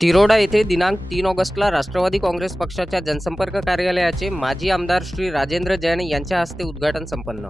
तिरोडा येथे दिनांक तीन ऑगस्टला राष्ट्रवादी काँग्रेस पक्षाच्या जनसंपर्क कार्यालयाचे माजी आमदार श्री राजेंद्र जैन यांच्या हस्ते उद्घाटन संपन्न.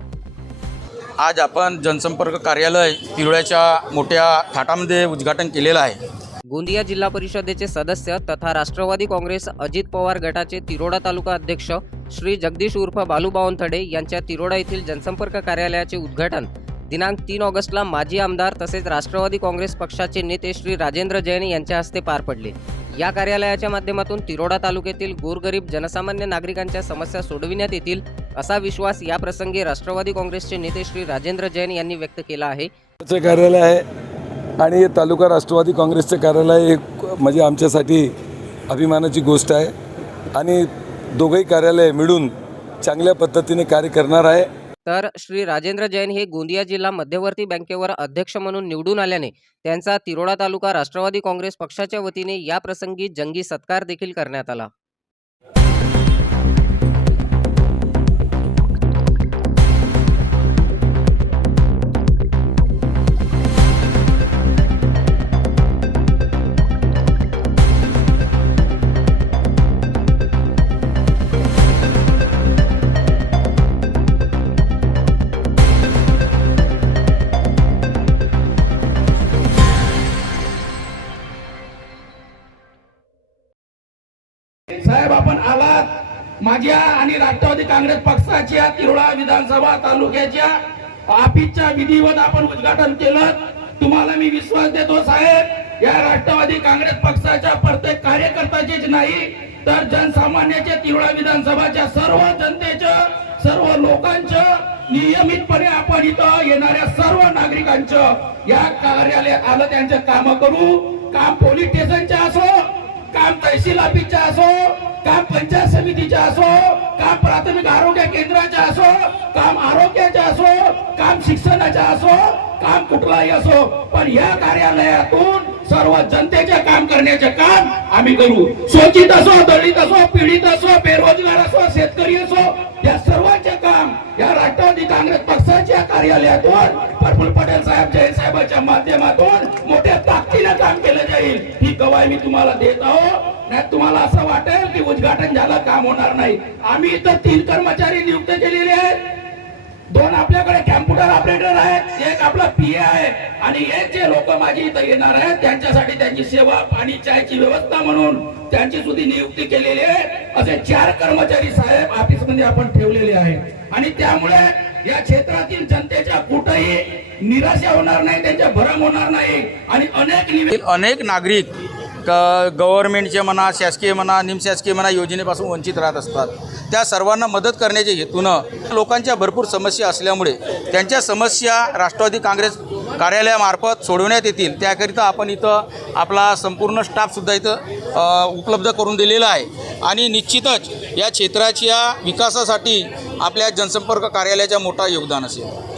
आज आपण जनसंपर्क कार्यालय तिरुळ्याच्या मोठ्या थाटामध्ये उद्घाटन केलेलं आहे. गोंदिया जिल्हा परिषदेचे सदस्य तथा राष्ट्रवादी काँग्रेस अजित पवार गटाचे तिरोडा तालुका अध्यक्ष श्री जगदीश उर्फ बालू बावनथडे यांच्या तिरोडा येथील जनसंपर्क कार्यालयाचे उद्घाटन दिनांक तीन ऑगस्टला माजी आमदार तसेच राष्ट्रवादी काँग्रेस पक्षाचे नेते श्री राजेंद्र जैन यांच्या हस्ते पार पडले. या कार्यालयाच्या माध्यमातून तिरोडा तालुक्यातील गोरगरीब जनसामान्य नागरिकांच्या समस्या सोडविण्यात येतील असा विश्वास या प्रसंगी राष्ट्रवादी काँग्रेसचे नेते श्री राजेंद्र जैन यांनी व्यक्त केला आहे. कार्यालय आहे आणि हे तालुका राष्ट्रवादी काँग्रेसचे कार्यालय एक म्हणजे आमच्यासाठी अभिमानाची गोष्ट आहे. आणि दोघंही कार्यालय मिळून चांगल्या पद्धतीने कार्य करणार आहे. तर श्री राजेंद्र जैन हे गोंदिया जिल्हा मध्यवर्ती बँकेवर अध्यक्ष म्हणून निवडून आल्याने त्यांचा तिरोडा तालुका राष्ट्रवादी काँग्रेस पक्षाच्या वतीने याप्रसंगी जंगी सत्कार देखील करण्यात आला. साहेब आपण आलात माझ्या आणि राष्ट्रवादी काँग्रेस पक्षाच्या तिरोळा विधानसभा तालुक्याच्या ऑफिसच्या विधीवत आपण उद्घाटन केलं. तुम्हाला मी विश्वास देतो साहेब या राष्ट्रवादी काँग्रेस पक्षाच्या प्रत्येक कार्यकर्त्याचेच नाही तर जनसामान्याच्या तिरोळा विधानसभाच्या सर्व जनतेच्या सर्व लोकांचं नियमितपणे आपण इथं येणाऱ्या सर्व नागरिकांचं या कार्यालय आलं त्यांचं काम करू. काम पोलीस स्टेशनच्या असो काम तहसील ऑफिसच्या असो काम पंचायत समितीच्या असो काम प्राथमिक आरोग्य केंद्राच्या असो काम आरोग्याच्या असो काम शिक्षणाच्या असो काम कुठलाही असो पण या कार्यालयातून सर्व जनतेचे काम करण्याचे काम आम्ही करू. शोषित असो दलित असो पीडित असो बेरोजगार असो शेतकरी असो या सर्वांचे या राष्ट्रवादी काँग्रेस पक्षाच्या कार्यालयातून प्रफुल्ल पटेल साहेब जैन साहेबांच्या माध्यमातून मोठ्या ताकदीने काम केलं जाईल. ही गवाही मी तुम्हाला देत आहो. नाही तुम्हाला असं वाटेल की उद्घाटन झालं काम होणार नाही. आम्ही इथं तीन कर्मचारी नियुक्त केलेले आहेत. दोन आपल्याकडे कॅम्प्युटर ऑपरेटर आहेत एक आपला पीए आहे. आणि एक जे लोक माझी इथं येणार आहेत त्यांच्यासाठी त्यांची सेवा पाणी चायची व्यवस्था म्हणून त्यांची सुद्धा नियुक्ती केलेली आहे. असे चार कर्मचारी साहेब ऑफिसमध्ये आपण ठेवलेले आहेत. आणि त्यामुळे या क्षेत्रातील जनतेच्या कुठेही निराशा होणार नाही त्यांच्या भरम होणार नाही. आणि अनेक अनेक नागरिक क गव्हर्मेंटचे म्हणा शासकीय म्हणा निमशासकीय म्हणा योजनेपासून वंचित राहत असतात. त्या सर्वांना मदत करण्याच्या हेतूनं लोकांच्या भरपूर समस्या असल्यामुळे त्यांच्या समस्या राष्ट्रवादी काँग्रेस कार्यालयामार्फत सोडवण्यात येतील. त्याकरिता आपण इथं आपला संपूर्ण स्टाफसुद्धा इथं उपलब्ध करून दिलेला आहे. आणि निश्चितच या क्षेत्राच्या विकासासाठी आपल्या जनसंपर्क कार्यालयाच्या मोठा योगदान असेल.